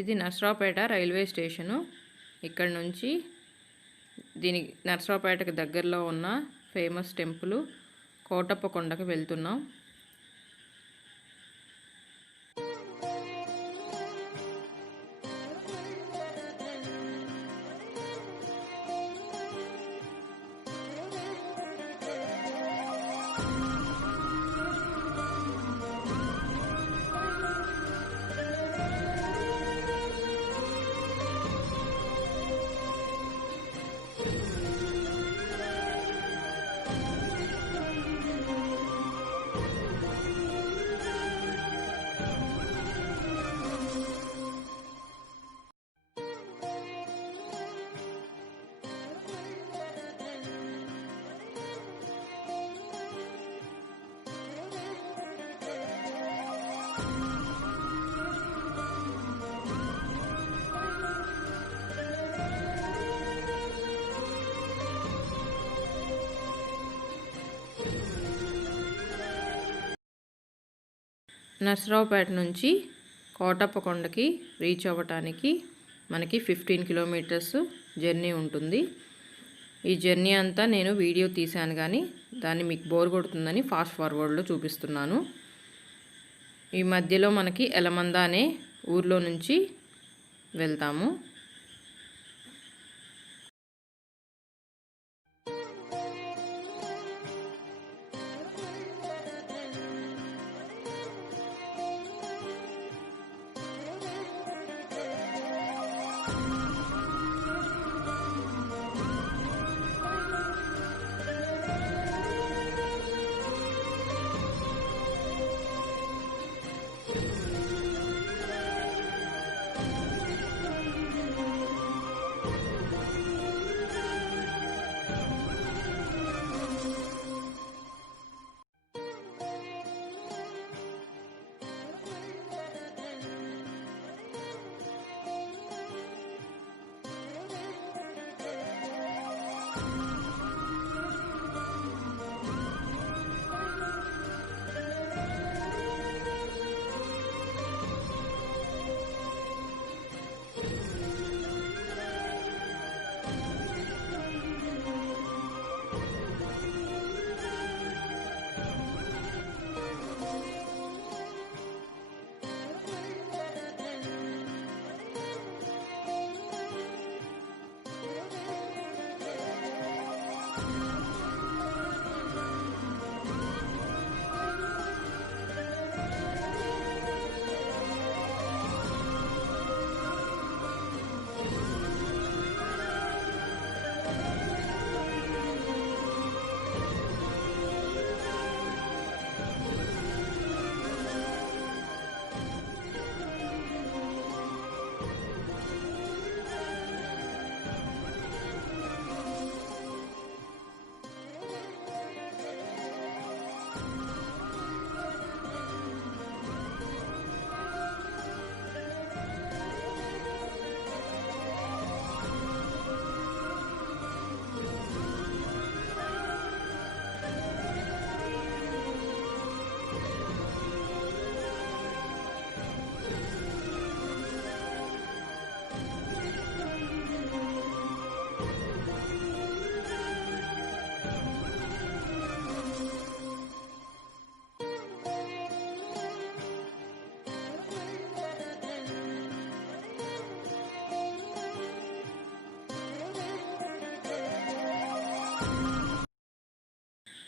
ఇది Narasaraopet railway station. ఇక్కడ నుంచి నర్సరావుపేటకి దగ్గరలో ఉన్న ఫేమస్ టెంపుల్ కోటప్ప కొండకి వెళ్తున్నాం. నర్సరావుపేట నుంచి కోటప్ప కొండకి రీచ్ అవ్వటానికి మనకి 15 కిలోమీటర్స్ జర్నీ ఉంటుంది. ఈ జర్నీ అంతా నేను వీడియో తీశాను, కానీ దాన్ని మీకు బోర్ కొడుతుందని ఫాస్ట్ ఫార్వర్డ్లో చూపిస్తున్నాను. ఈ మధ్యలో మనకి ఎలమంద అనే ఊర్లో నుంచి వెళ్తాము.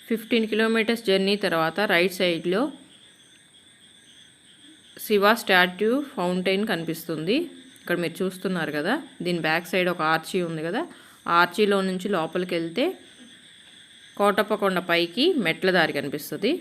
ఫిఫ్టీన్ కిలోమీటర్స్ జర్నీ తర్వాత రైట్ సైడ్లో శివ స్టాట్యూ ఫౌంటైన్ కనిపిస్తుంది. ఇక్కడ మీరు చూస్తున్నారు కదా, దీని బ్యాక్ సైడ్ ఒక ఆర్చీ ఉంది కదా, ఆ ఆర్చీలో నుంచి లోపలికి వెళ్తే కోటప్ప కొండ పైకి మెట్ల దారి కనిపిస్తుంది.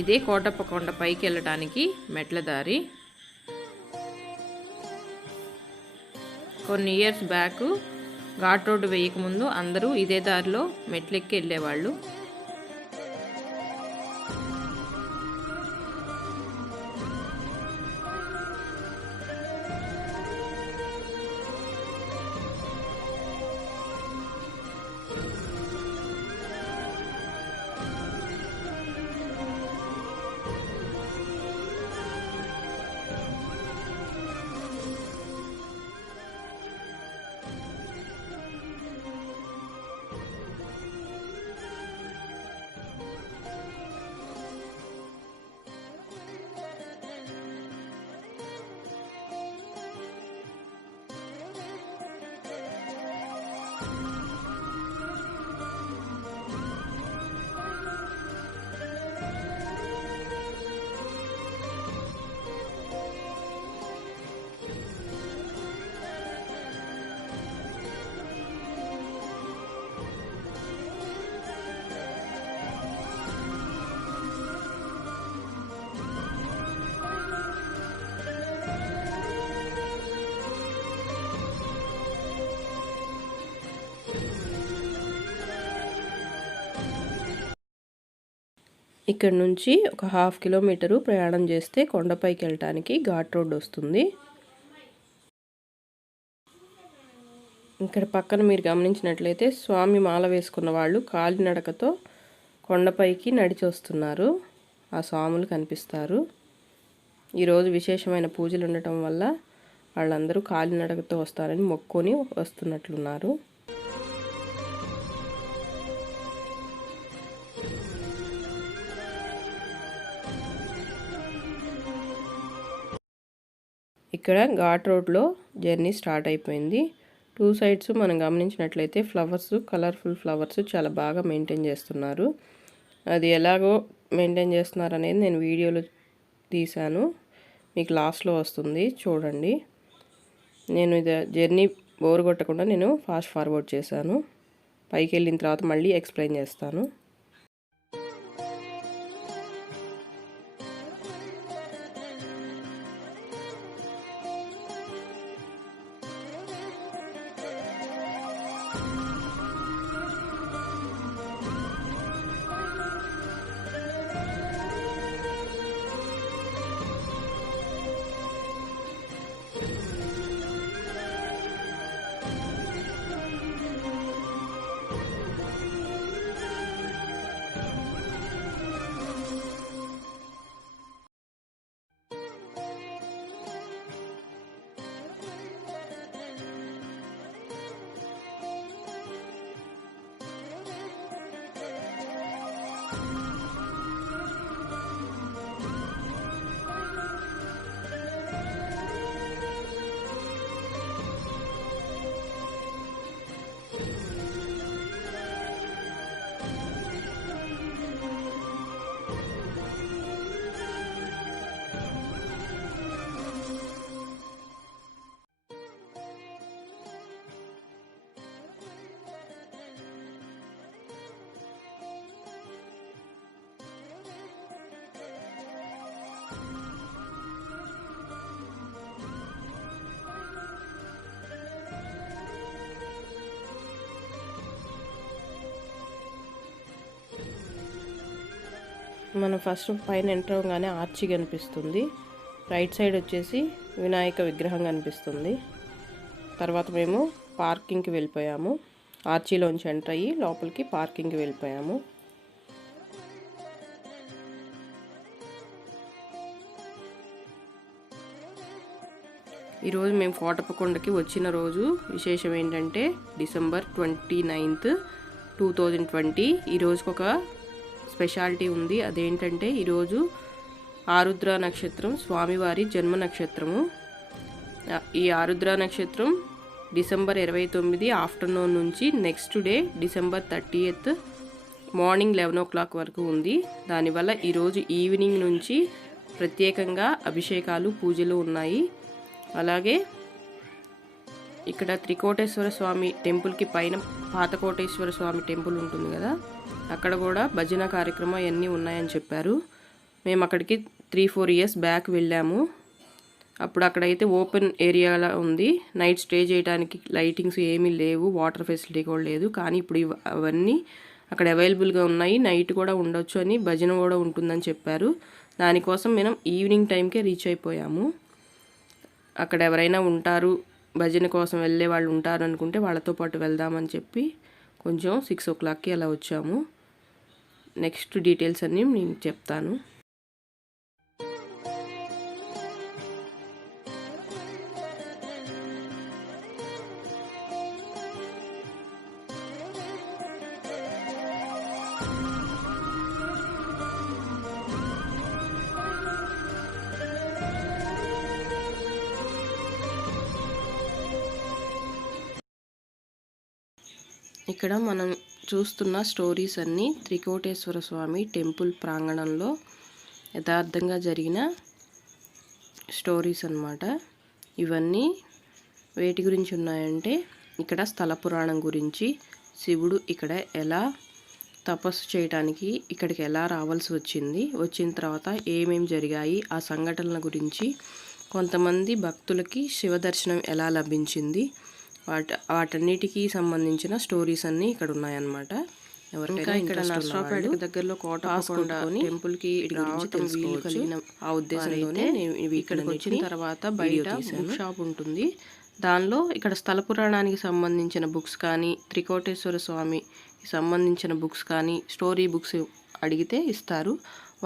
ఇదే కోటప్ప కొండ పైకి వెళ్ళటానికి మెట్ల దారి. కొన్ని ఇయర్స్ బ్యాక్ ఘాట్ రోడ్డు వేయకముందు అందరూ ఇదే దారిలో మెట్లెక్కి వెళ్ళేవాళ్ళు. ఇక్కడ నుంచి ఒక 1/2 కిలోమీటరు ప్రయాణం చేస్తే కొండపైకి వెళ్ళటానికి ఘాట్ రోడ్ వస్తుంది. ఇక్కడ పక్కన మీరు గమనించినట్లయితే స్వామి మాల వేసుకున్న వాళ్ళు కాలినడకతో కొండపైకి నడిచి వస్తున్నారు. ఆ స్వాములు కనిపిస్తారు. ఈరోజు విశేషమైన పూజలు ఉండటం వల్ల వాళ్ళందరూ కాలినడకతో వస్తారని మొక్కుకొని వస్తున్నట్లున్నారు. ఇక్కడ ఘాట్ రోడ్లో జర్నీ స్టార్ట్ అయిపోయింది. 2 సైడ్స్ మనం గమనించినట్లయితే ఫ్లవర్స్, కలర్ఫుల్ ఫ్లవర్స్ చాలా బాగా మెయింటైన్ చేస్తున్నారు. అది ఎలాగో మెయింటైన్ చేస్తున్నారు అనేది నేను వీడియోలో తీశాను, మీకు లాస్ట్లో వస్తుంది చూడండి. నేను ఇది జర్నీ బోర్ కొట్టకుండా నేను ఫాస్ట్ ఫార్వర్డ్ చేశాను. పైకి వెళ్ళిన తర్వాత మళ్ళీ ఎక్స్ప్లెయిన్ చేస్తాను. మనం ఫస్ట్ పైన ఎంటర్ అవ్వగానే ఆర్చి కనిపిస్తుంది. రైట్ సైడ్ వచ్చేసి వినాయక విగ్రహం కనిపిస్తుంది. తర్వాత మేము పార్కింగ్కి వెళ్ళిపోయాము. ఆర్చిలోంచి ఎంటర్ అయ్యి లోపలికి పార్కింగ్కి వెళ్ళిపోయాము. ఈరోజు మేము కోటప్పకొండకి వచ్చిన రోజు విశేషం ఏంటంటే డిసెంబర్ 29, 2020. ఈరోజుకి ఒక స్పెషాలిటీ ఉంది. అదేంటంటే ఈరోజు ఆరుద్ర నక్షత్రం, స్వామివారి జన్మ నక్షత్రము. ఈ ఆరుద్ర నక్షత్రం డిసెంబర్ 29 ఆఫ్టర్నూన్ నుంచి next day December 30 morning 11 o'clock వరకు ఉంది. దానివల్ల ఈరోజు ఈవినింగ్ నుంచి ప్రత్యేకంగా అభిషేకాలు, పూజలు ఉన్నాయి. అలాగే ఇక్కడ త్రికోటేశ్వర స్వామి టెంపుల్కి పైన పాతకోటేశ్వర స్వామి టెంపుల్ ఉంటుంది కదా, అక్కడ కూడా భజన కార్యక్రమం అవన్నీ ఉన్నాయని చెప్పారు. మేము అక్కడికి 3-4 ఇయర్స్ బ్యాక్ వెళ్ళాము. అప్పుడు అక్కడైతే ఓపెన్ ఏరియాలా ఉంది. నైట్ స్టే చేయడానికి లైటింగ్స్ ఏమీ లేవు, వాటర్ ఫెసిలిటీ కూడా లేదు. కానీ ఇప్పుడు అవన్నీ అక్కడ అవైలబుల్గా ఉన్నాయి. నైట్ కూడా ఉండొచ్చు అని, భజన కూడా ఉంటుందని చెప్పారు. దానికోసం మేము ఈవినింగ్ టైంకే రీచ్ అయిపోయాము. అక్కడ ఎవరైనా ఉంటారు, భజన కోసం వెళ్ళే వాళ్ళు ఉంటారు అనుకుంటే వాళ్ళతో పాటు వెళ్దామని చెప్పి కొంచెం 6 o'clockకి అలా వచ్చాము. నెక్స్ట్ డీటెయిల్స్ అన్నీ నేను చెప్తాను. ఇక్కడ మనం చూస్తున్న స్టోరీస్ అన్నీ త్రికోటేశ్వర స్వామి టెంపుల్ ప్రాంగణంలో యథార్థంగా జరిగిన స్టోరీస్ అన్నమాట. ఇవన్నీ వేటి గురించి ఉన్నాయంటే, ఇక్కడ స్థల పురాణం గురించి, శివుడు ఇక్కడ ఎలా తపస్సు చేయడానికి ఇక్కడికి ఎలా రావాల్సి వచ్చింది, వచ్చిన తర్వాత ఏమేమి జరిగాయి, ఆ సంఘటనల గురించి, కొంతమంది భక్తులకి శివ దర్శనం ఎలా లభించింది, వాటన్నిటికీ సంబంధించిన స్టోరీస్ అన్నీ ఇక్కడ ఉన్నాయన్నమాట. ఎవరికైనా ఇక్కడ నర్సరావుపేట దగ్గరలో కోటప్పకొండ టెంపుల్కి రావటం వీలు కలిగిన ఆ ఉద్దేశంతోనే నేను ఇక్కడికి వచ్చిన తర్వాత బయట బుక్ షాప్ ఉంటుంది. దానిలో ఇక్కడ స్థల పురాణానికి సంబంధించిన బుక్స్ కానీ, త్రికోటేశ్వర స్వామికి సంబంధించిన బుక్స్ కానీ, స్టోరీ బుక్స్ అడిగితే ఇస్తారు.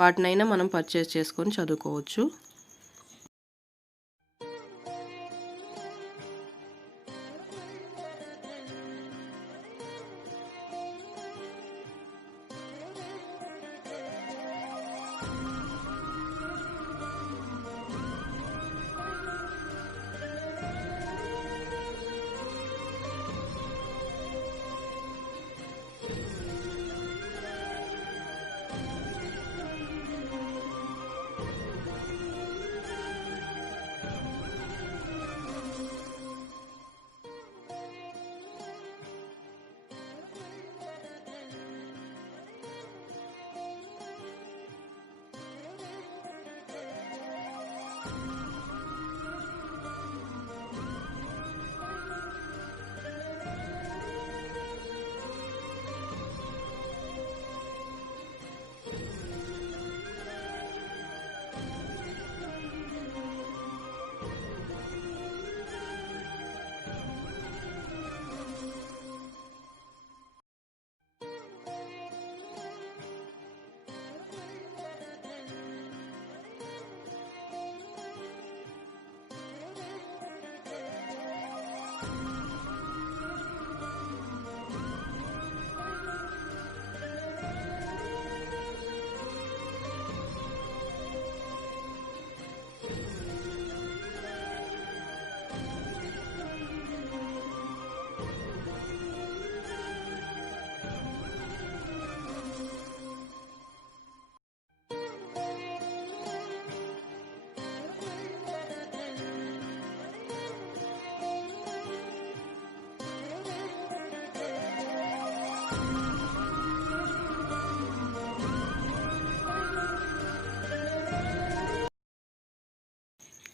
వాటినైనా మనం పర్చేస్ చేసుకొని చదువుకోవచ్చు.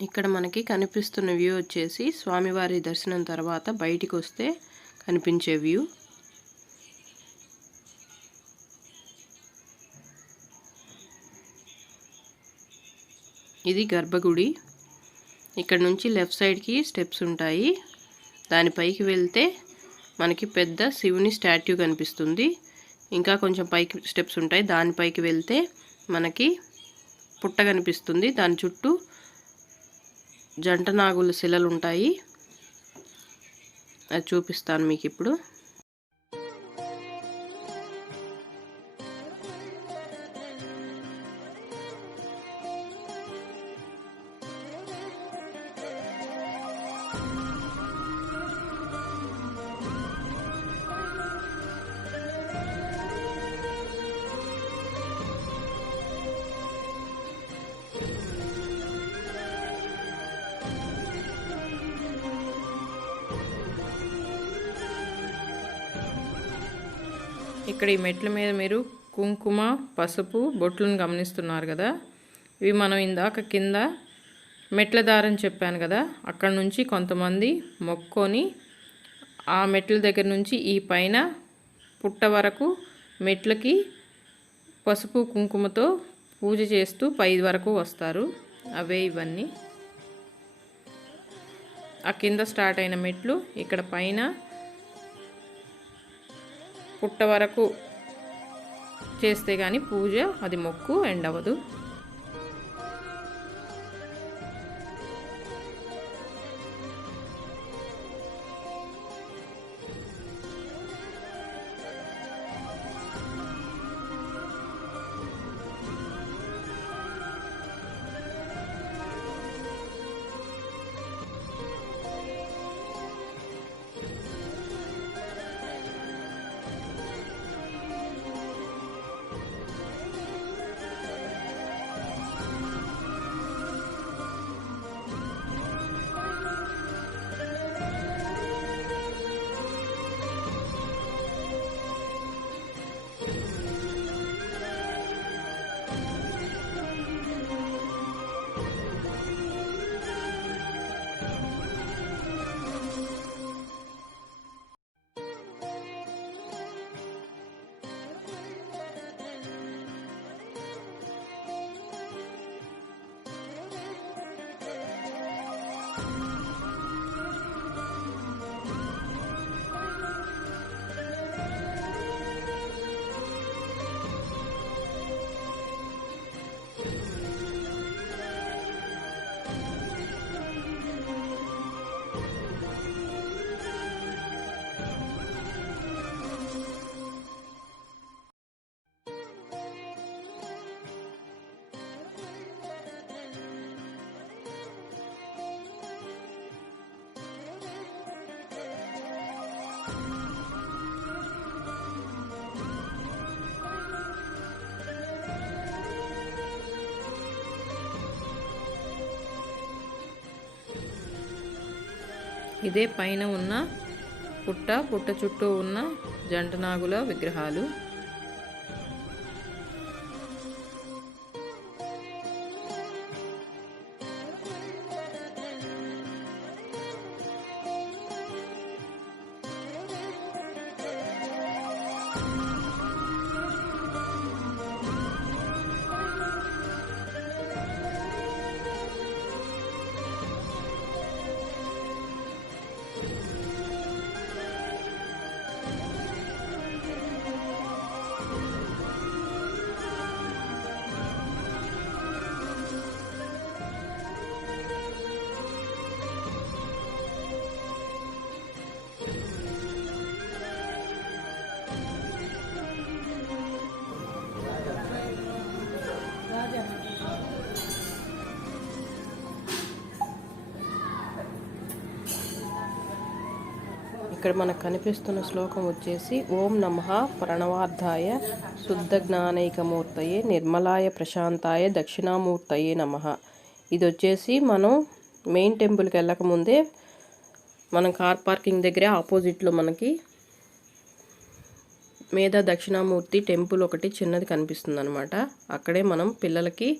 ఇక్కడ మనకి కనిపిస్తున్న వ్యూ వచ్చేసి స్వామివారి దర్శనం తర్వాత బయటికి వస్తే కనిపించే వ్యూ. ఇది గర్భగుడి. ఇక్కడ నుంచి లెఫ్ట్ సైడ్కి స్టెప్స్ ఉంటాయి. దానిపైకి వెళ్తే మనకి పెద్ద శివుని స్టాట్యూ కనిపిస్తుంది. ఇంకా కొంచెం పైకి స్టెప్స్ ఉంటాయి. దానిపైకి వెళ్తే మనకి పుట్ట కనిపిస్తుంది. దాని చుట్టూ జంట నాగుల శిలలు ఉంటాయి. అది చూపిస్తాను మీకు ఇప్పుడు. ఇక్కడ ఈ మెట్ల మీద మీరు కుంకుమ, పసుపు బొట్లను గమనిస్తున్నారు కదా. ఇవి మనం ఇందాక కింద మెట్ల దారని చెప్పాను కదా, అక్కడ నుంచి కొంతమంది మొక్కొని ఆ మెట్ల దగ్గర నుంచి ఈ పైన పుట్ట వరకు మెట్లకి పసుపు కుంకుమతో పూజ చేస్తూ పై వరకు వస్తారు. అవే ఇవన్నీ. ఆ కింద స్టార్ట్ అయిన మెట్లు ఇక్కడ పైన పుట్ట వరకు చేస్తే కానీ పూజ అది మొక్కు ఎండ్ అవ్వదు. ఇదే పైన ఉన్న పుట్ట చుట్టూ ఉన్న జంటనాగుల విగ్రహాలు. ఇక్కడ మనకు కనిపిస్తున్న శ్లోకం వచ్చేసి ఓం నమః ప్రణవార్థాయ శుద్ధ జ్ఞానైకమూర్తయే నిర్మలాయ ప్రశాంతాయ దక్షిణామూర్తయే నమః. ఇది వచ్చేసి మనం మెయిన్ టెంపుల్కి వెళ్ళకముందే మనం కార్ పార్కింగ్ దగ్గరే ఆపోజిట్లో మనకి మేధా దక్షిణామూర్తి టెంపుల్ ఒకటి చిన్నది కనిపిస్తుంది అనమాట. అక్కడే మనం పిల్లలకి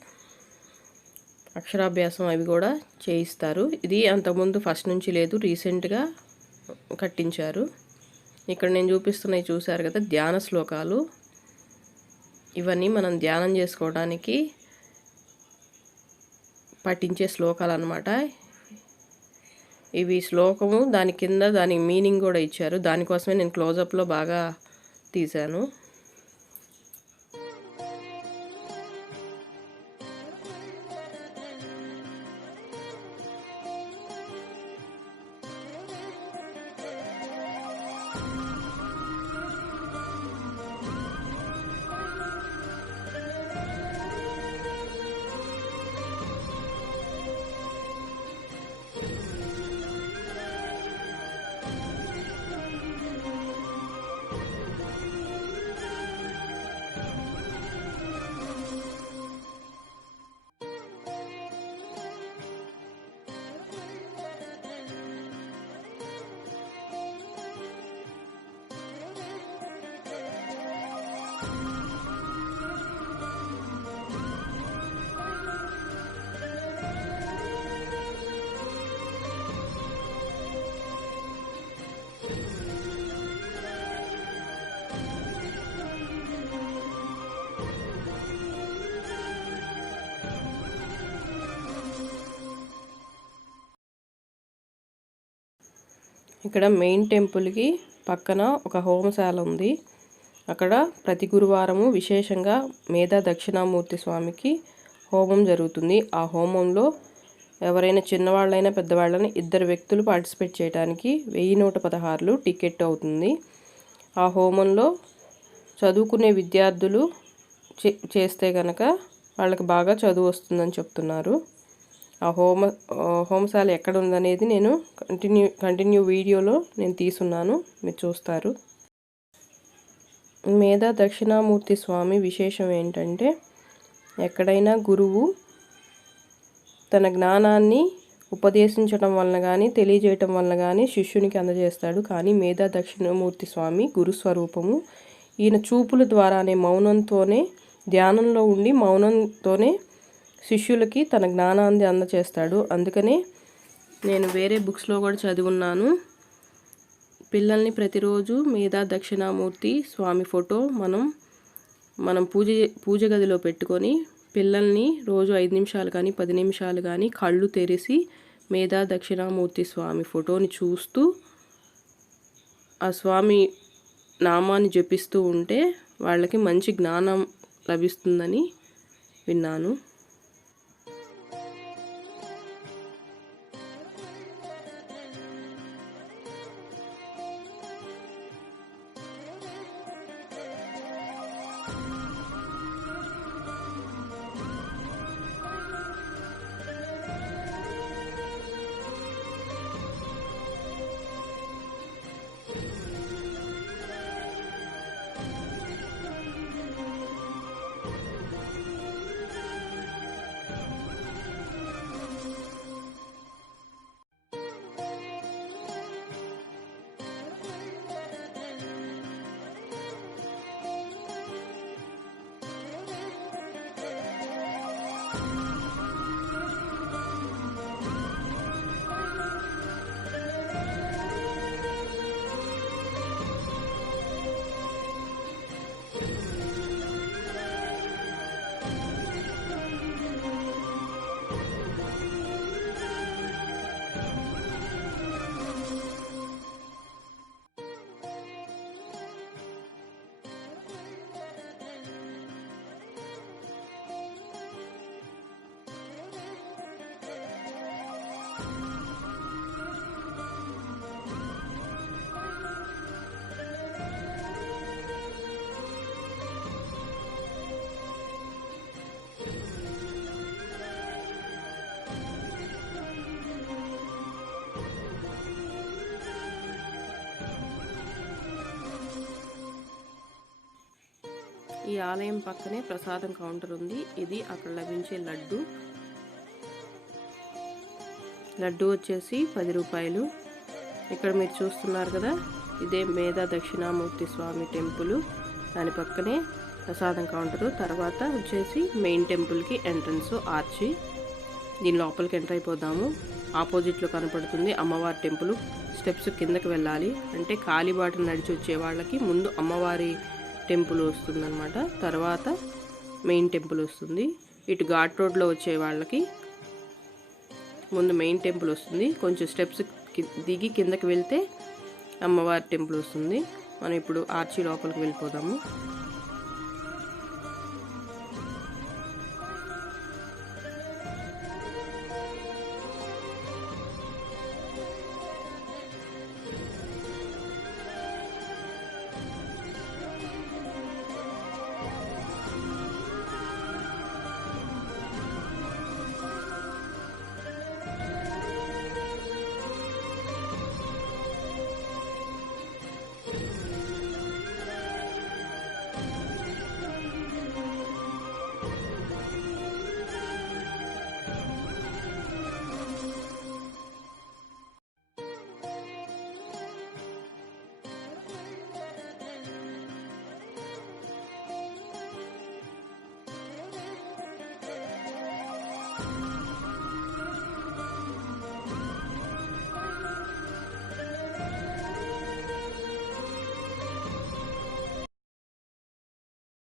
అక్షరాభ్యాసం అవి కూడా చేయిస్తారు. ఇది అంతకుముందు ఫస్ట్ నుంచి లేదు, రీసెంట్గా కట్టించారు. ఇక్కడ నేను చూపిస్తున్నాయి చూసారు కదా ధ్యాన శ్లోకాలు. ఇవన్నీ మనం ధ్యానం చేసుకోవడానికి పఠించే శ్లోకాలు అన్నమాట. ఇవి శ్లోకము దాని కింద దాని మీనింగ్ కూడా ఇచ్చారు. దానికోసమే నేను క్లోజప్లో బాగా తీశాను. ఇక్కడ మెయిన్ టెంపుల్కి పక్కన ఒక హోమశాల ఉంది. అక్కడ ప్రతి గురువారము విశేషంగా మేధా దక్షిణామూర్తి స్వామికి హోమం జరుగుతుంది. ఆ హోమంలో ఎవరైనా చిన్నవాళ్ళైనా పెద్దవాళ్ళని 2 వ్యక్తులు పార్టిసిపేట్ చేయడానికి 1116 టికెట్ అవుతుంది. ఆ హోమంలో చదువుకునే విద్యార్థులు చేస్తే కనుక వాళ్ళకి బాగా చదువు వస్తుందని చెప్తున్నారు. ఆ హోమశాల ఎక్కడ ఉందనేది నేను కంటిన్యూ వీడియోలో నేను తీసున్నాను, మీరు చూస్తారు. మేధా దక్షిణామూర్తి స్వామి విశేషం ఏంటంటే, ఎక్కడైనా గురువు తన జ్ఞానాన్ని ఉపదేశించడం వలన కానీ తెలియజేయటం వలన కానీ శిష్యునికి అందజేస్తాడు. కానీ మేధా దక్షిణామూర్తి స్వామి గురుస్వరూపము. ఈయన చూపుల ద్వారానే మౌనంతోనే ధ్యానంలో ఉండి మౌనంతోనే శిష్యులకి తన జ్ఞానాన్ని అందజేస్తాడు. అందుకనే నేను వేరే బుక్స్లో కూడా చదివున్నాను. పిల్లల్ని ప్రతిరోజు మేధా దక్షిణామూర్తి స్వామి ఫోటో మనం పూజ గదిలో పెట్టుకొని పిల్లల్ని రోజు 5 నిమిషాలు కానీ 10 నిమిషాలు కానీ కళ్ళు తెరిచి మేధా దక్షిణామూర్తి స్వామి ఫోటోని చూస్తూ ఆ స్వామి నామాన్ని జపిస్తూ ఉంటే వాళ్ళకి మంచి జ్ఞానం లభిస్తుందని విన్నాను. ఈ ఆలయం పక్కనే ప్రసాదం కౌంటర్ ఉంది. ఇది అక్కడ లభించే లడ్డు వచ్చేసి 10 రూపాయలు. ఇక్కడ మీరు చూస్తున్నారు కదా, ఇదే మేధా దక్షిణామూర్తి స్వామి టెంపుల్. దాని పక్కనే ప్రసాదం కౌంటరు. తర్వాత వచ్చేసి మెయిన్ టెంపుల్కి ఎంట్రన్స్ ఆర్చి. దీని లోపలికి ఎంటర్ అయిపోదాము. ఆపోజిట్లో కనపడుతుంది అమ్మవారి టెంపుల్. స్టెప్స్ కిందకి వెళ్ళాలి. అంటే కాలిబాట నడిచి వచ్చే వాళ్ళకి ముందు అమ్మవారి టెంపుల్ వస్తుందన్నమాట, తర్వాత మెయిన్ టెంపుల్ వస్తుంది. ఇటు ఘాట్ రోడ్లో వచ్చే వాళ్ళకి ముందు మెయిన్ టెంపుల్ వస్తుంది. కొంచెం స్టెప్స్ దిగి కిందకి వెళ్తే అమ్మవారి టెంపుల్ వస్తుంది. మనం ఇప్పుడు ఆర్చి లోపలికి వెళ్ళిపోదాము.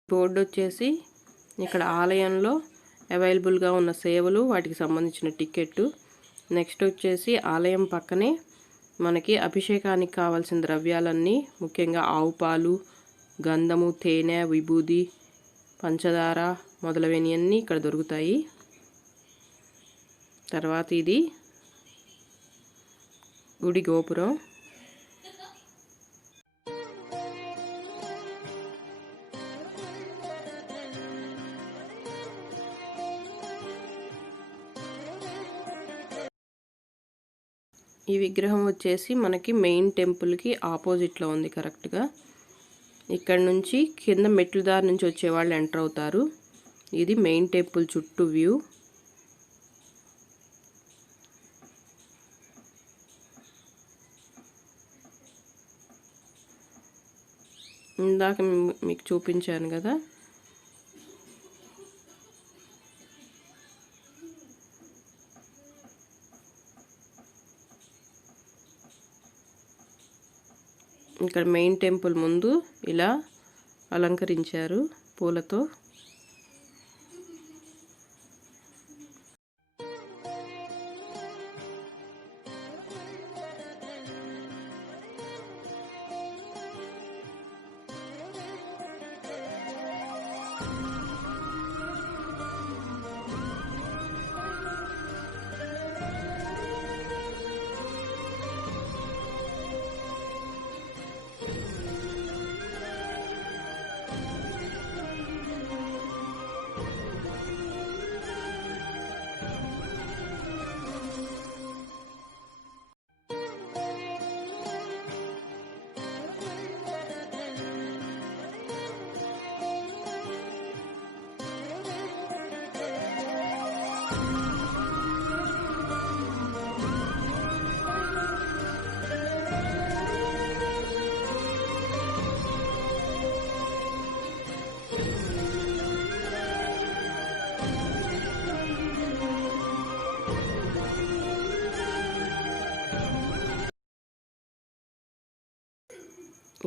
బోర్డు వచ్చేసి ఇక్కడ ఆలయంలో అవైలబుల్గా ఉన్న సేవలు, వాటికి సంబంధించిన టికెట్టు. నెక్స్ట్ వచ్చేసి ఆలయం పక్కనే మనకి అభిషేకానికి కావాల్సిన ద్రవ్యాలన్నీ ముఖ్యంగా ఆవు పాలు, గంధము, తేనె, విభూది, పంచదార మొదలైనవన్నీ ఇక్కడ దొరుకుతాయి. తర్వాత ఇది గుడి గోపురం. ఈ విగ్రహం వచ్చేసి మనకి మెయిన్ టెంపుల్కి ఆపోజిట్లో ఉంది కరెక్ట్గా. ఇక్కడ నుంచి కింద మెట్ల దారి నుంచి వచ్చేవాళ్ళు ఎంటర్ అవుతారు. ఇది మెయిన్ టెంపుల్ చుట్టూ వ్యూ. ఇందాక మీకు చూపించాను కదా, ఇక్కడ మెయిన్ టెంపుల్ ముందు ఇలా అలంకరించారు పూలతో.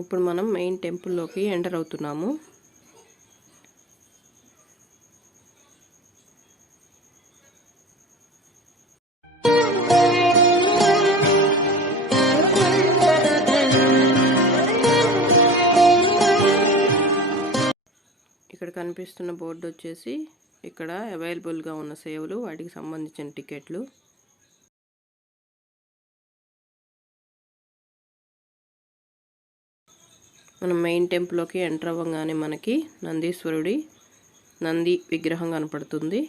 ఇప్పుడు మనం మెయిన్ టెంపుల్లోకి ఎంటర్ అవుతున్నాము. ఇక్కడ కనిపిస్తున్న బోర్డు వచ్చేసి ఇక్కడ అవైలబుల్గా ఉన్న సేవలు, వాటికి సంబంధించిన టికెట్లు. మనం మెయిన్ టెంపుల్లోకి ఎంటర్ అవ్వగానే మనకి నంది విగ్రహం కనపడుతుంది.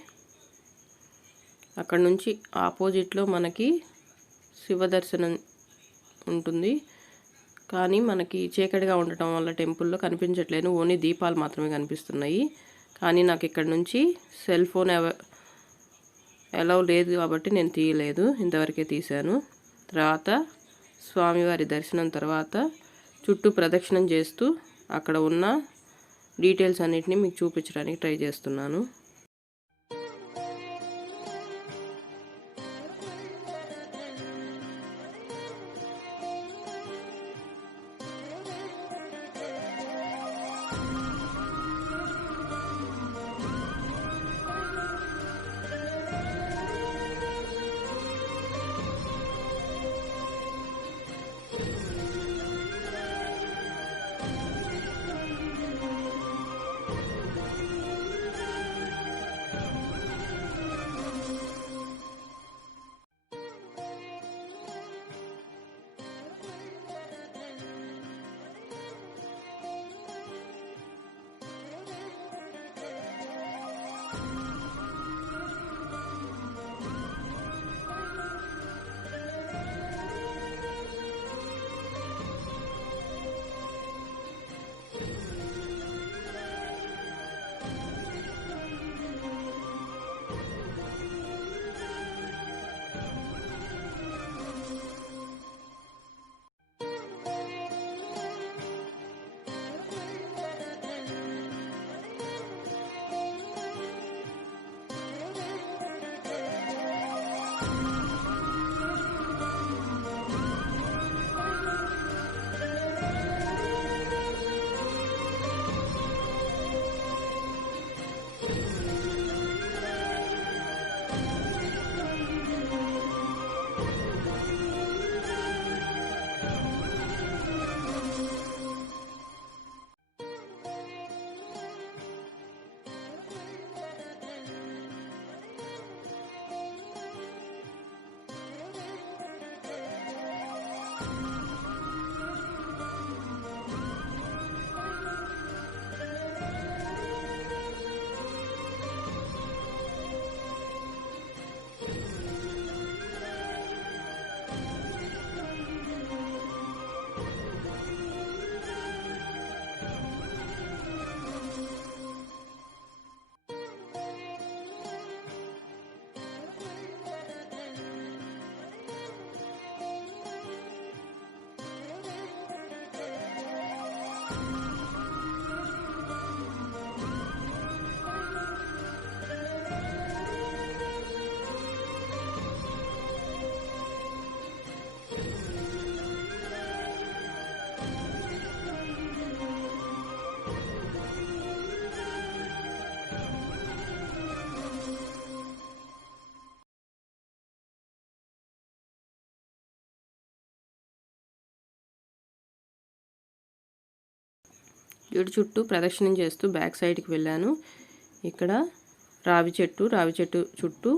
అక్కడ నుంచి ఆపోజిట్లో మనకి శివ దర్శనం ఉంటుంది. కానీ మనకి చీకటిగా ఉండటం వల్ల టెంపుల్లో కనిపించట్లేదు, ఓన్లీ దీపాలు మాత్రమే కనిపిస్తున్నాయి. కానీ నాకు ఇక్కడ నుంచి సెల్ ఫోన్ అలౌ లేదు కాబట్టి నేను తీయలేదు, ఇంతవరకే తీశాను. తర్వాత స్వామివారి దర్శనం తర్వాత చుట్టూ ప్రదక్షిణం చేస్తూ అక్కడ ఉన్న డీటెయిల్స్ అన్నిటిని మీకు చూపించడానికి ట్రై చేస్తున్నాను. గుడి చుట్టూ ప్రదక్షిణం చేస్తూ బ్యాక్ సైడ్కి వెళ్ళాను. ఇక్కడ రావి చెట్టు చుట్టూ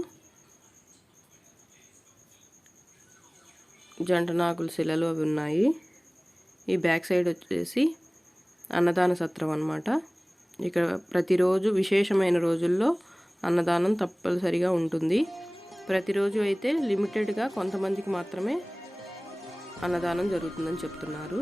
జంటనాగుల శిలలు అవి ఉన్నాయి. ఈ బ్యాక్ సైడ్ వచ్చేసి అన్నదాన సత్రం అన్నమాట. ఇక్కడ ప్రతిరోజు విశేషమైన రోజుల్లో అన్నదానం తప్పనిసరిగా ఉంటుంది. ప్రతిరోజు అయితే లిమిటెడ్గా కొంతమందికి మాత్రమే అన్నదానం జరుగుతుందని చెప్తున్నారు.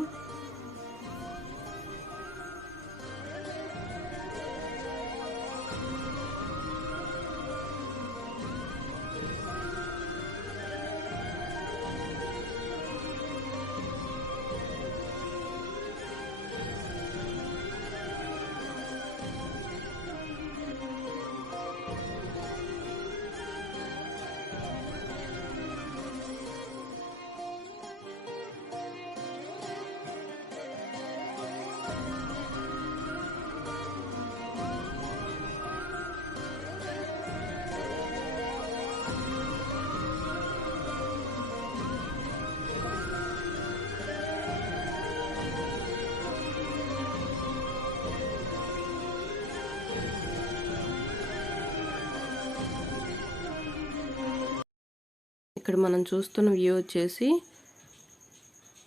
ఇక్కడ మనం చూస్తున్న వ్యూ వచ్చేసి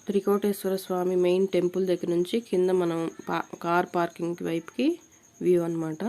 త్రికోటేశ్వర స్వామి మెయిన్ టెంపుల్ దగ్గర నుంచి కింద మనం కార్ పార్కింగ్ వైపుకి వ్యూ అన్నమాట.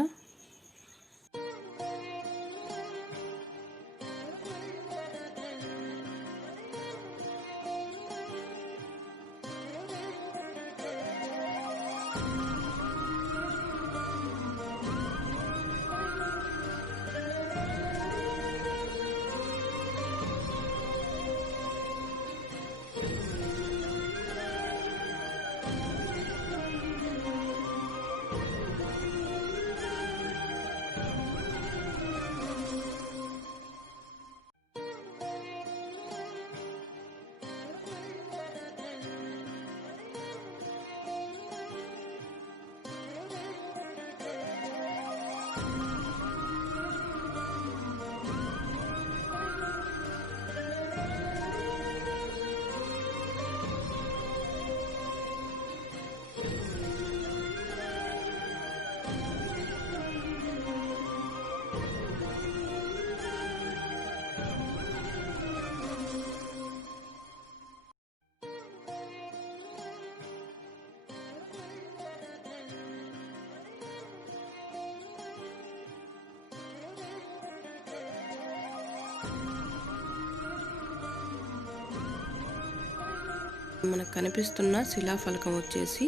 మనకు కనిపిస్తున్న శిలాఫలకం వచ్చేసి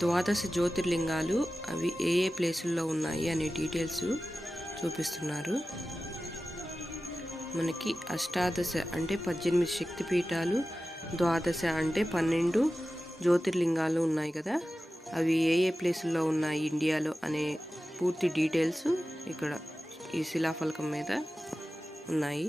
12 జ్యోతిర్లింగాలు, అవి ఏ ఏ ప్లేసుల్లో ఉన్నాయి అనే డీటెయిల్స్ చూపిస్తున్నారు. మనకి అష్టాదశ అంటే 18 శక్తిపీఠాలు, 12 అంటే 12 జ్యోతిర్లింగాలు ఉన్నాయి కదా, అవి ఏ ఏ ప్లేసుల్లో ఉన్నాయి ఇండియాలో అనే పూర్తి డీటెయిల్స్ ఇక్కడ ఈ శిలాఫలకం మీద ఉన్నాయి.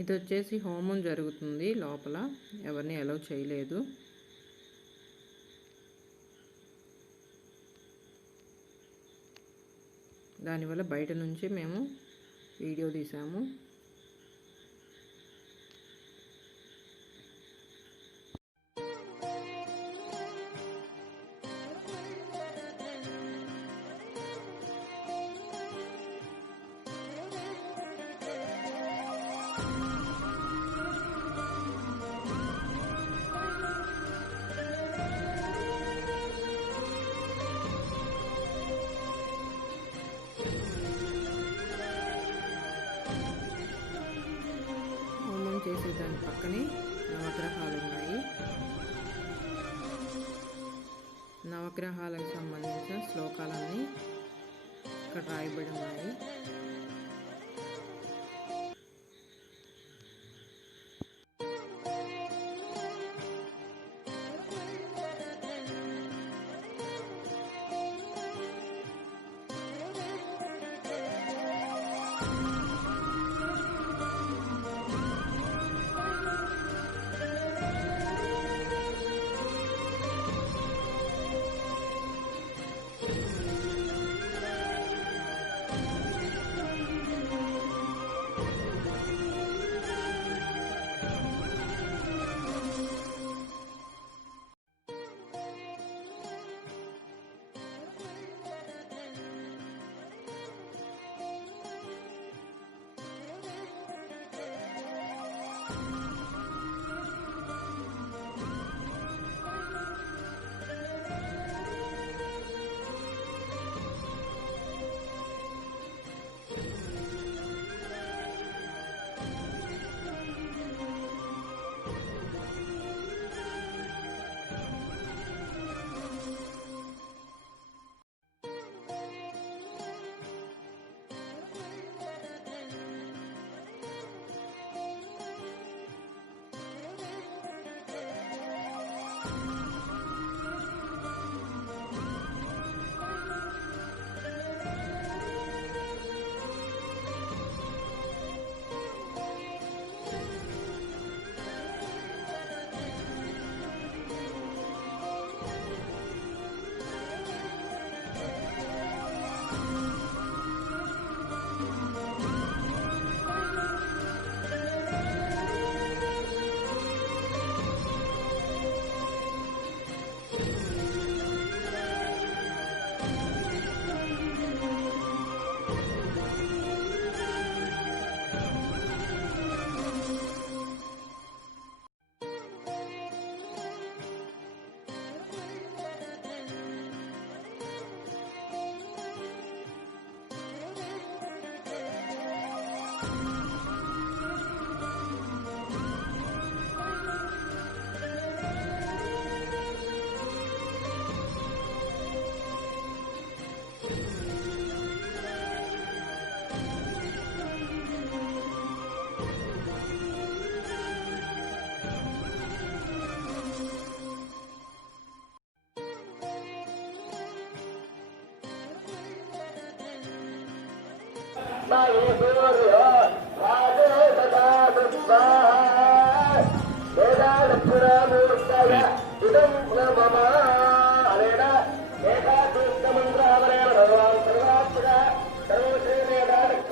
ఇది వచ్చేసి హోమం జరుగుతుంది లోపల, ఎవరిని అలౌ చేయలేదు. దానివల్ల బయట నుంచి మేము వీడియో తీసాము. చేసే దాని పక్కనే నవగ్రహాలు ఉన్నాయి. నవగ్రహాలకు సంబంధించిన శ్లోకాలన్నీ ఇక్కడ రాయబడి ఉన్నాయి.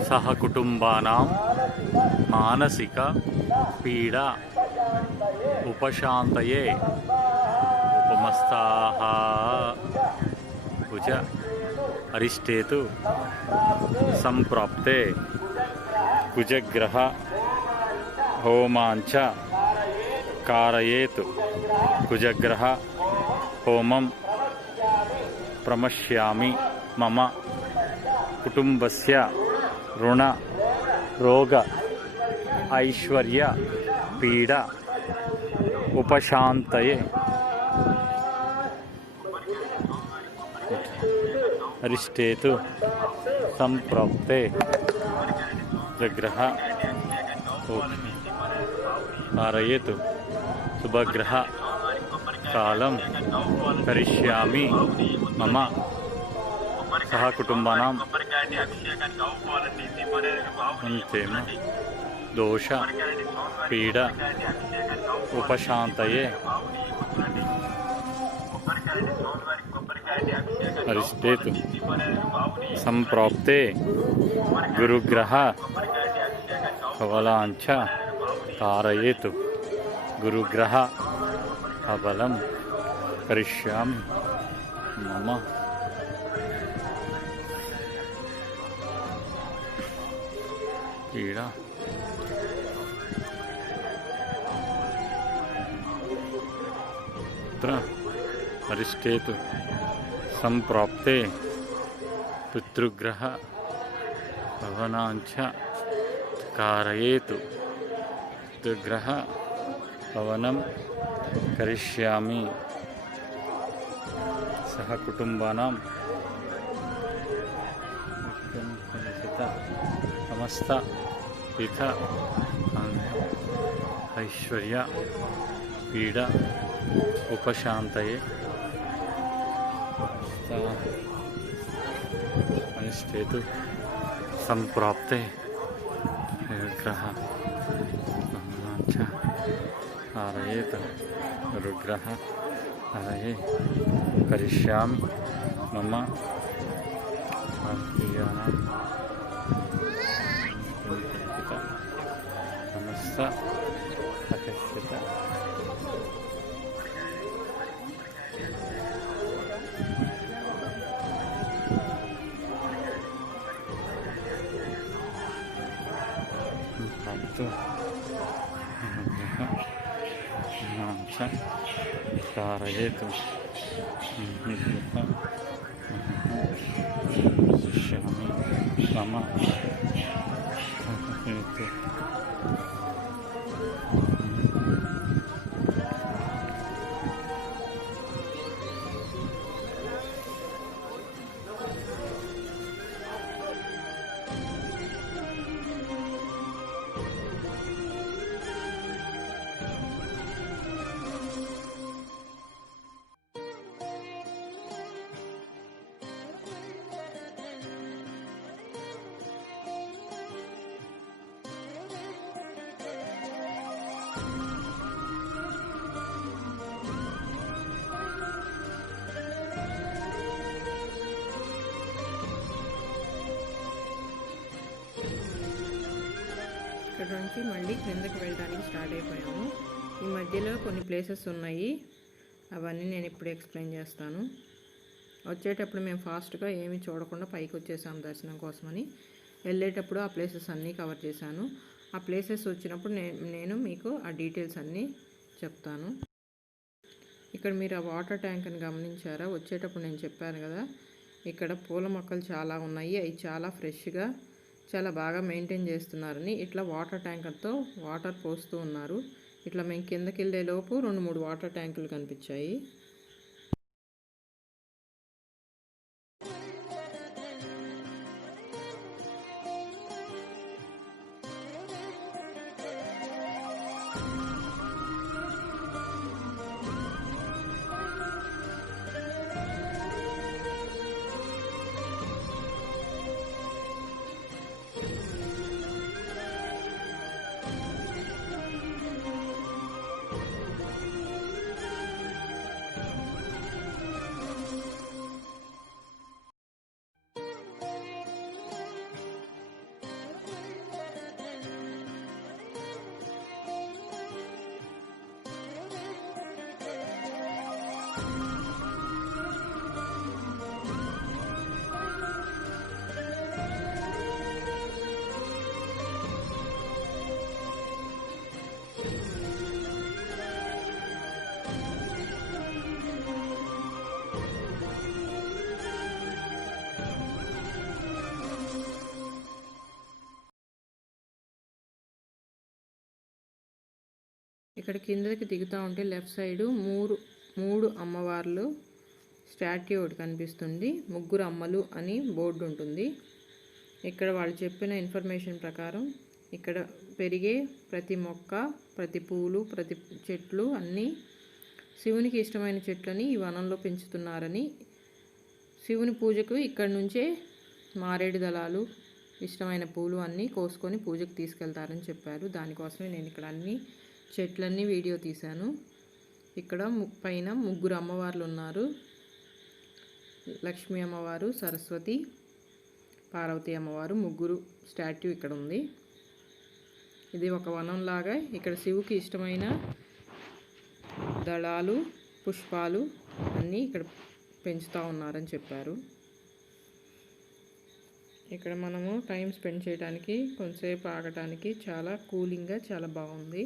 सहकुटुम्बानां मानसिक पीडा उपशान्तये उपमस्ताः कुज अरिष्टेतु संप्राप्ते कुजग्रह होमांच कारयेतु कुजग्रह होमं प्रमश्यामि मम कुटुम्बस्य ऋण रोग ऐश्वर्य पीडा उपशान्तये अरिष्टेतु संप्राप्ते जग्रह कारयेतु शुभग्रह कालं करिष्यामि मम सह कुटुम्बानां अंतेम దోష పీడ ఉపశాంతయే అరిష్టేతు సంప్రాప్తే గురుగ్రహ ఫలాంచ తారయేతు గురుగ్రహ ఫలం కరిష్యామి మమ పీడ అరిష్టేతు సంప్రాప్తే పితృగ్రహ భవనాంచ కారయేతు పితృగ్రహ భవనం కరిష్యామి సహ కుటుంబానాం సమస్త విధ ఐశ్వర్య పీడ ఉపశాంతయే అనిష్టేతు సంప్రాప్తే విగ్రహ హారయేత్ గురుగ్రహ హరయే కరిష్యామి మమ ప్రియాణం సమస్త అకస్యత कारयेतु मम ఇక్కడ నుంచి మళ్ళీ క్రిందకి వెళ్ళడానికి స్టార్ట్ అయిపోయాము. ఈ మధ్యలో కొన్ని ప్లేసెస్ ఉన్నాయి, అవన్నీ నేను ఇప్పుడు ఎక్స్ప్లెయిన్ చేస్తాను. వచ్చేటప్పుడు మేము ఫాస్ట్గా ఏమీ చూడకుండా పైకి వచ్చేసాము దర్శనం కోసమని. వెళ్ళేటప్పుడు ఆ ప్లేసెస్ అన్నీ కవర్ చేశాను. ఆ ప్లేసెస్ వచ్చినప్పుడు నేను మీకు ఆ డీటెయిల్స్ అన్నీ చెప్తాను. ఇక్కడ మీరు ఆ వాటర్ ట్యాంక్ని గమనించారా? వచ్చేటప్పుడు నేను చెప్పాను కదా, ఇక్కడ పూల మొక్కలు చాలా ఉన్నాయి. అవి చాలా ఫ్రెష్గా చాలా బాగా మెయింటైన్ చేస్తున్నారని ఇట్లా వాటర్ ట్యాంకర్తో వాటర్ పోస్తూ ఉన్నారు. ఇట్లా మేము కిందకి వెళ్ళే లోపు 2-3 వాటర్ ట్యాంకులు కనిపించాయి. ఇక్కడ కిందకి దిగుతూ ఉంటే లెఫ్ట్ సైడు మూడు అమ్మవార్లు స్టాట్యూ ఒకటి కనిపిస్తుంది. 3 అమ్మలు అని బోర్డు ఉంటుంది. ఇక్కడ వాళ్ళు చెప్పిన ఇన్ఫర్మేషన్ ప్రకారం ఇక్కడ పెరిగే ప్రతి మొక్క, ప్రతి పూలు, ప్రతి చెట్లు అన్నీ శివునికి ఇష్టమైన చెట్లని ఈ వనంలో పెంచుతున్నారని, శివుని పూజకు ఇక్కడ నుంచే మారేడు దళాలు, ఇష్టమైన పూలు అన్నీ కోసుకొని పూజకు తీసుకెళ్తారని చెప్పారు. దానికోసమే నేను ఇక్కడ అన్ని చెట్లన్నీ వీడియో తీశాను. ఇక్కడ పైన ముగ్గురు అమ్మవార్లు ఉన్నారు. లక్ష్మీ అమ్మవారు, సరస్వతి, పార్వతి అమ్మవారు, ముగ్గురు స్టాట్యూ ఇక్కడ ఉంది. ఇది ఒక వనంలాగా ఇక్కడ శివుకి ఇష్టమైన దళాలు, పుష్పాలు అన్నీ ఇక్కడ పెంచుతూ ఉన్నారని చెప్పారు. ఇక్కడ మనము టైం స్పెండ్ చేయడానికి, కొంతసేపు ఆగటానికి చాలా కూలింగ్గా చాలా బాగుంది.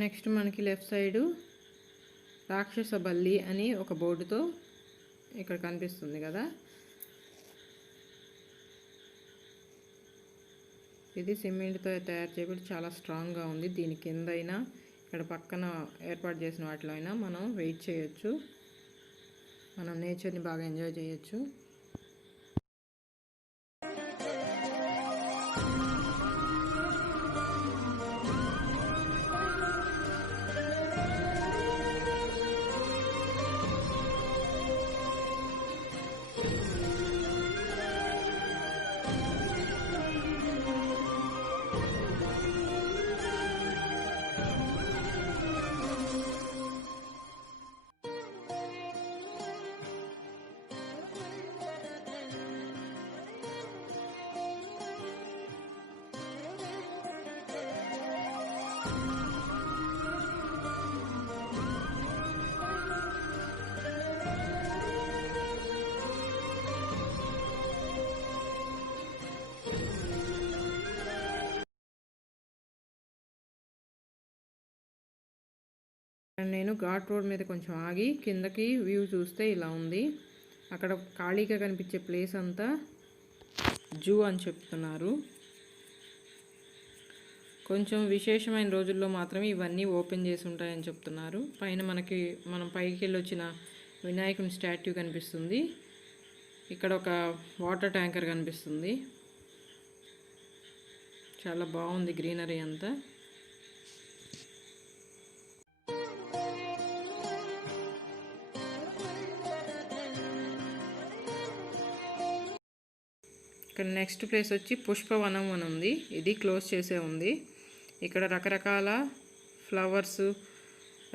నెక్స్ట్ మనకి లెఫ్ట్ సైడు రాక్షస బల్లి అని ఒక బోర్డుతో ఇక్కడ కనిపిస్తుంది కదా. ఇది సిమెంట్తో తయారు చేయబడి చాలా స్ట్రాంగ్గా ఉంది. దీని కింద అయినా ఇక్కడ పక్కన ఏర్పాటు చేసిన వాటిలో అయినా మనం వెయిట్ చేయొచ్చు. మనం నేచర్ని బాగా ఎంజాయ్ చేయొచ్చు. నేను ఘాట్ రోడ్ మీద కొంచెం ఆగి కిందకి వ్యూ చూస్తే ఇలా ఉంది. అక్కడ ఖాళీగా కనిపించే ప్లేస్ అంతా జూ అని చెప్తున్నారు. కొంచెం విశేషమైన రోజుల్లో మాత్రమే ఇవన్నీ ఓపెన్ చేసి ఉంటాయని చెప్తున్నారు. పైన మనం పైకి వెళ్ళి వచ్చిన వినాయకుని స్టాట్యూ కనిపిస్తుంది. ఇక్కడ ఒక వాటర్ ట్యాంకర్ కనిపిస్తుంది. చాలా బాగుంది గ్రీనరీ అంతా. ఇక్కడ నెక్స్ట్ ప్లేస్ వచ్చి పుష్పవనం అని ఉంది. ఇది క్లోజ్ చేసే ఉంది. ఇక్కడ రకరకాల ఫ్లవర్స్,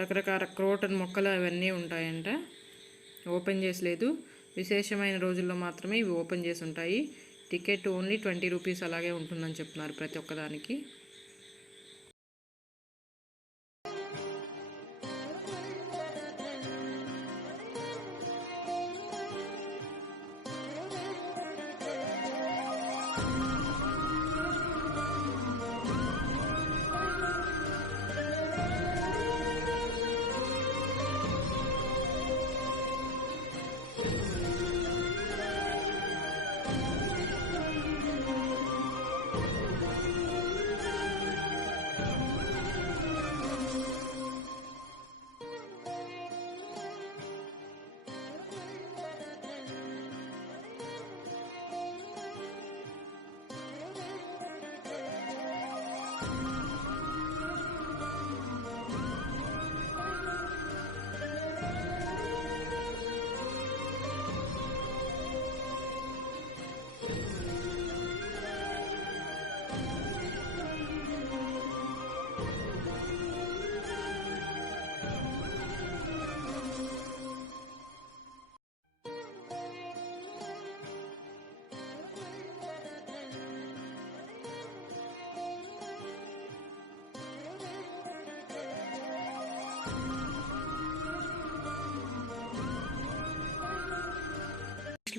రకరకాల క్రోటన్ మొక్కలు అవన్నీ ఉంటాయంట. ఓపెన్ చేసలేదు. విశేషమైన రోజుల్లో మాత్రమే ఇవి ఓపెన్ చేసి ఉంటాయి. టికెట్ ఓన్లీ 20 రూపీస్ అలాగే ఉంటుందని చెప్తున్నారు ప్రతి ఒక్కదానికి.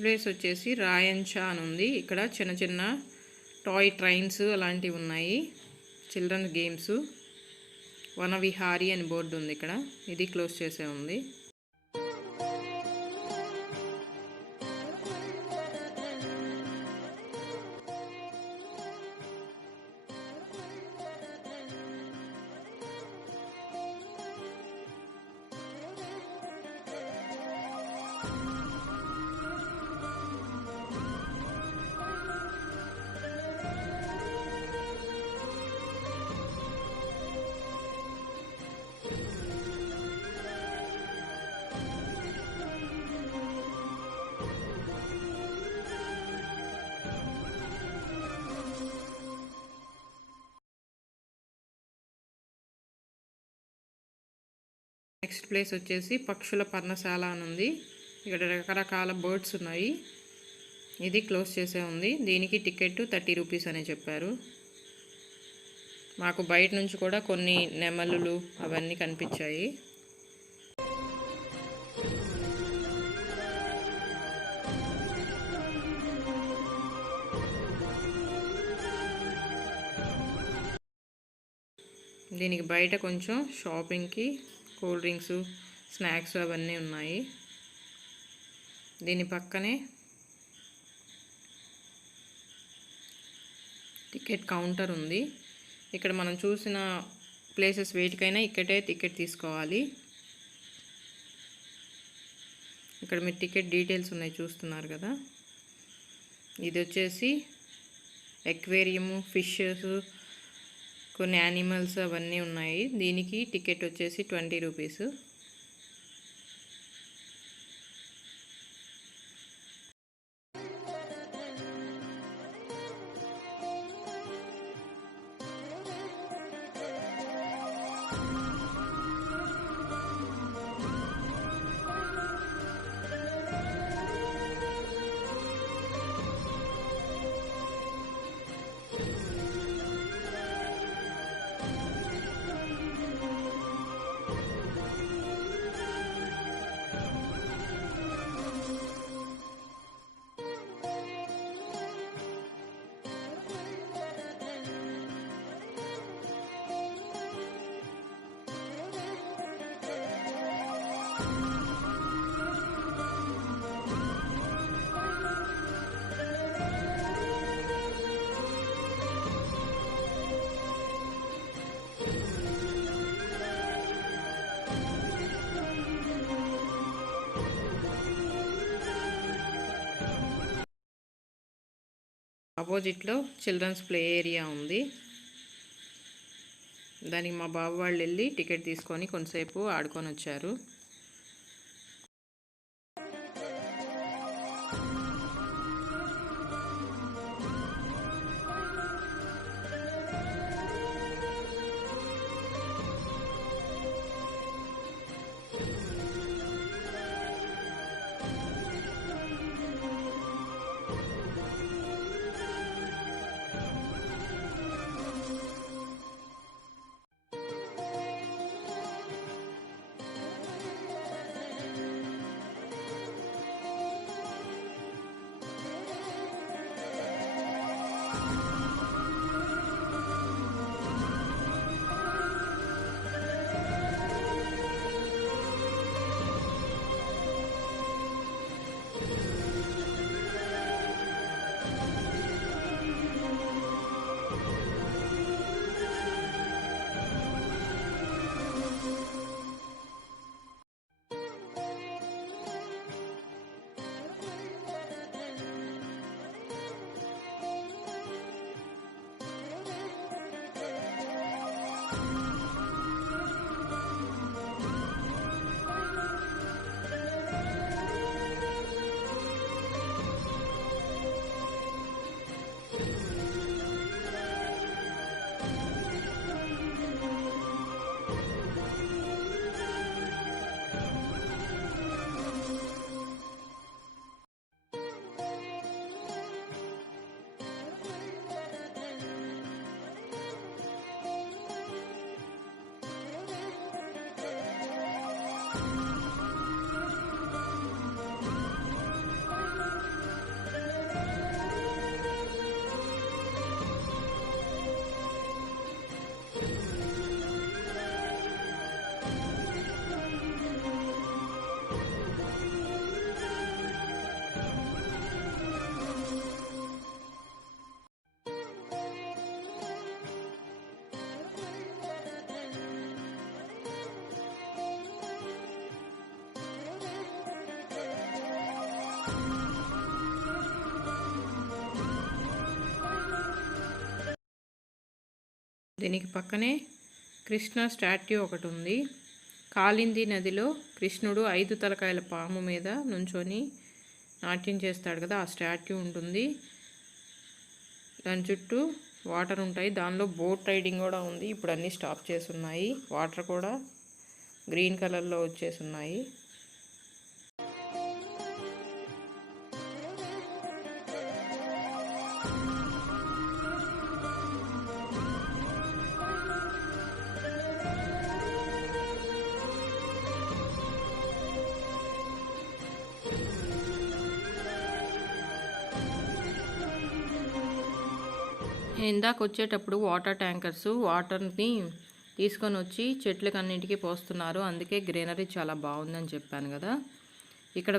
ప్లేస్ వచ్చేసి రాయంచా అని ఉంది. ఇక్కడ చిన్న చిన్న టాయ్ ట్రైన్స్ అలాంటివి ఉన్నాయి, చిల్డ్రన్ గేమ్స్. వనవిహారి అని బోర్డు ఉంది ఇక్కడ, ఇది క్లోజ్ చేసే ఉంది. నెక్స్ట్ ప్లేస్ వచ్చేసి పక్షుల పర్ణశాల అని ఉంది. ఇక్కడ రకరకాల బర్డ్స్ ఉన్నాయి, ఇది క్లోజ్ చేసే ఉంది. దీనికి టికెట్ 30 రూపీస్ అని చెప్పారు. మాకు బయట నుంచి కూడా కొన్ని నెమలులు అవన్నీ కనిపించాయి. దీనికి బయట కొంచెం షాపింగ్కి కూల్ డ్రింక్స్, స్నాక్స్ అవన్నీ ఉన్నాయి. దీని పక్కనే టికెట్ కౌంటర్ ఉంది. ఇక్కడ మనం చూసిన ప్లేసెస్ వేటికైనా ఇక్కడే టికెట్ తీసుకోవాలి. ఇక్కడ మీరు టికెట్ డీటెయిల్స్ ఉన్నాయి, చూస్తున్నారు కదా. ఇది వచ్చేసి ఎక్వేరియము, ఫిషెస్, కొన్ని యానిమల్స్ అవన్నీ ఉన్నాయి. దీనికి టికెట్ వచ్చేసి 20 రూపీస్. ఆపోజిట్లో చిల్డ్రన్స్ ప్లే ఏరియా ఉంది. దానికి మా బాబు వాళ్ళు వెళ్ళి టికెట్ తీసుకొని కొంతసేపు ఆడుకొని వచ్చారు. దీనికి పక్కనే కృష్ణ స్టాట్యూ ఒకటి ఉంది. కాళింది నదిలో కృష్ణుడు 5 తలకాయల పాము మీద నుంచొని నాట్యం చేస్తాడు కదా, ఆ స్టాట్యూ ఉంటుంది. దాని చుట్టూ వాటర్ ఉంటాయి. దానిలో బోట్ రైడింగ్ కూడా ఉంది. ఇప్పుడు అన్నీ స్టాప్ చేసి ఉన్నాయి. వాటర్ కూడా గ్రీన్ కలర్లో వచ్చేసి ఉన్నాయి. ఇందాక వచ్చేటప్పుడు వాటర్ ట్యాంకర్స్ వాటర్ని తీసుకొని వచ్చి చెట్లకి అన్నింటికి పోస్తున్నారు. అందుకే గ్రీనరీ చాలా బాగుందని చెప్పాను కదా. ఇక్కడ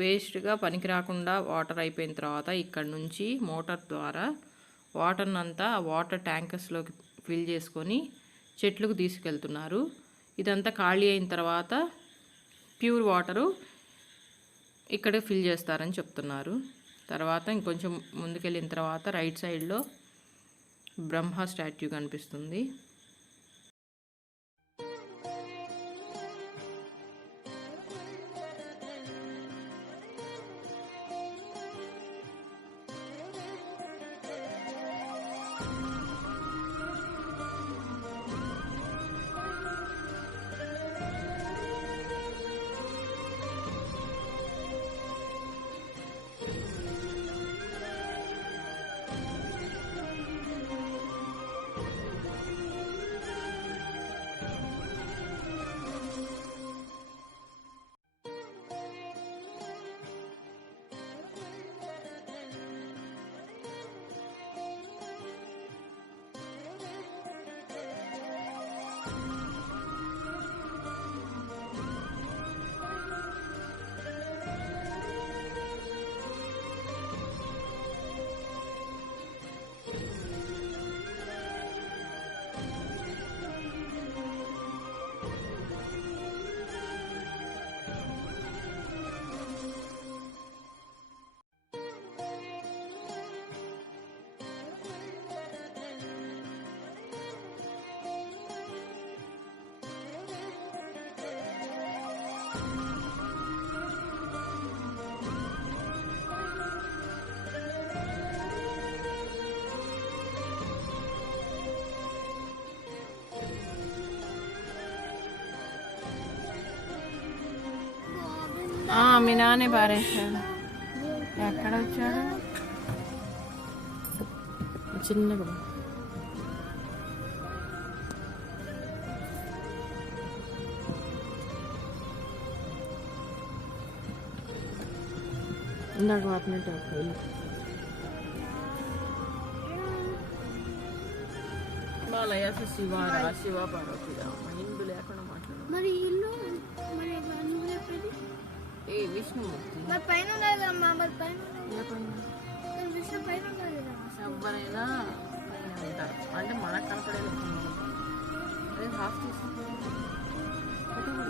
వేస్ట్గా పనికి రాకుండా వాటర్ అయిపోయిన తర్వాత ఇక్కడ నుంచి మోటార్ ద్వారా వాటర్ని అంతా వాటర్ ట్యాంకర్స్లోకి ఫిల్ చేసుకొని చెట్లకు తీసుకెళ్తున్నారు. ఇదంతా ఖాళీ అయిన తర్వాత ప్యూర్ వాటరు ఇక్కడ ఫిల్ చేస్తారని చెప్తున్నారు. తర్వాత ఇంకొంచెం ముందుకెళ్ళిన తర్వాత రైట్ సైడ్లో బ్రహ్మ స్టాట్యూ కనిపిస్తుంది. మీ నాన్నే పారేసాడు. ఎక్కడ వచ్చాడు? చిన్నగా ఇందాక వాటినట్టు బాలయ్య శివ పార్వతి ఇందు లేకుండా మాట్లాడు. మరి ఇల్లు మరి ఏ విష్ణుమూర్తి పైన విష్ణు పైన ఎవరైనా పైన ఉంటారు. అంటే మనకు కనపడేది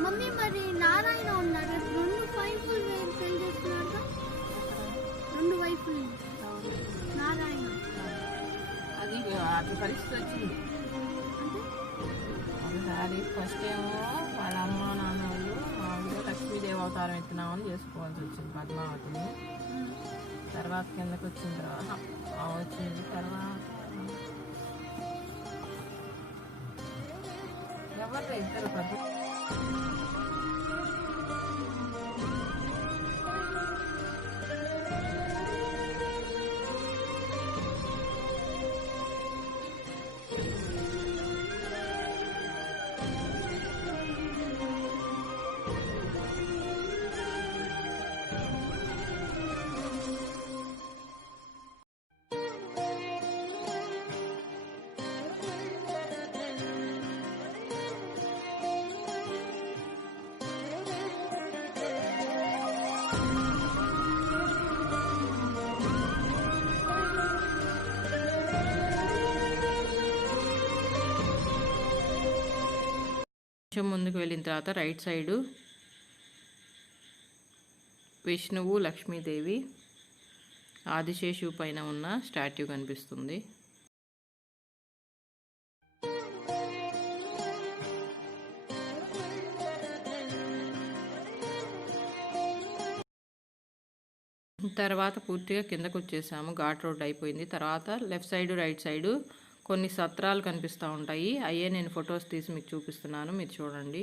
మమ్మీ. మరి నారాయణ ఉన్నారు, 2 వైపులు పెళ్లి చేస్తున్నారు. 2 వైపులు నారాయణ. అది అట్లా పరిస్థితి వచ్చింది. ఒకసారి ఫస్ట్ ఏమో వాళ్ళ అమ్మ నాన్న వాళ్ళు లక్ష్మీదేవి అవతారం ఎత్తున్నామని చేసుకోవాల్సి వచ్చింది పద్మావతిని. తర్వాత కిందకి వచ్చిన తర్వాత వచ్చింది. తర్వాత ఎవరు ఇద్దరు కొంచెం ముందుకు వెళ్ళిన తర్వాత రైట్ సైడు విష్ణువు లక్ష్మీదేవి ఆదిశేషువు పైన ఉన్న స్టాట్యూ కనిపిస్తుంది. తర్వాత పూర్తిగా కిందకు వచ్చేసాము. ఘాట్ రోడ్ అయిపోయింది. తర్వాత లెఫ్ట్ సైడు రైట్ సైడు కొన్ని సత్రాలు కనిపిస్తూ ఉంటాయి. అయ్యే నేను ఫొటోస్ తీసి మీకు చూపిస్తున్నాను, మీరు చూడండి.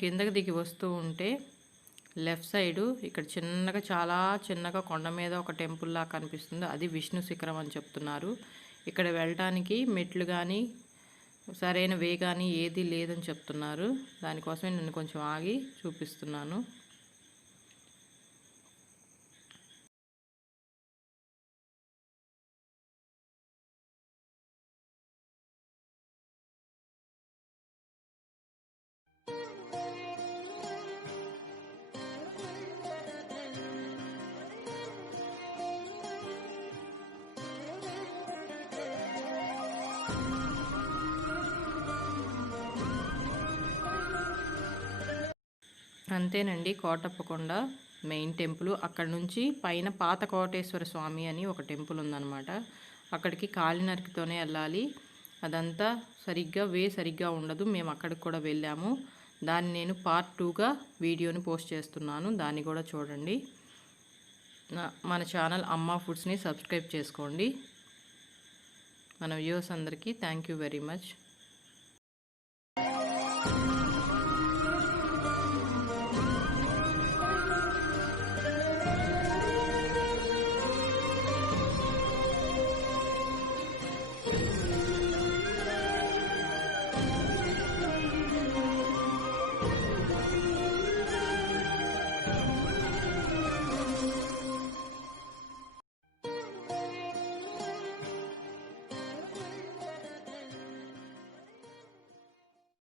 కిందకి దిగి వస్తూ ఉంటే లెఫ్ట్ సైడు ఇక్కడ చిన్నగా, చాలా చిన్నగా కొండ మీద ఒక టెంపుల్ లా కనిపిస్తుంది. అది విష్ణు శిఖరం అని చెప్తున్నారు. ఇక్కడ వెళ్ళటానికి మెట్లు కానీ సరైన వే కానీ ఏది లేదని చెప్తున్నారు. దానికోసమే నేను కొంచెం ఆగి చూపిస్తున్నాను. అంతేనండి, కోటప్పకొండ మెయిన్ టెంపుల్. అక్కడ నుంచి పైన పాత కోటేశ్వర స్వామి అని ఒక టెంపుల్ ఉందన్నమాట. అక్కడికి కాలినడకతోనే వెళ్ళాలి. అదంతా సరిగ్గా ఉండదు. మేము అక్కడికి కూడా వెళ్ళాము. దాన్ని నేను పార్ట్ 2గా వీడియోని పోస్ట్ చేస్తున్నాను. దాన్ని కూడా చూడండి. మన ఛానల్ అమ్మ ఫుడ్స్ని సబ్స్క్రైబ్ చేసుకోండి. మన వ్యూవర్స్ అందరికీ థ్యాంక్ యూ వెరీ మచ్.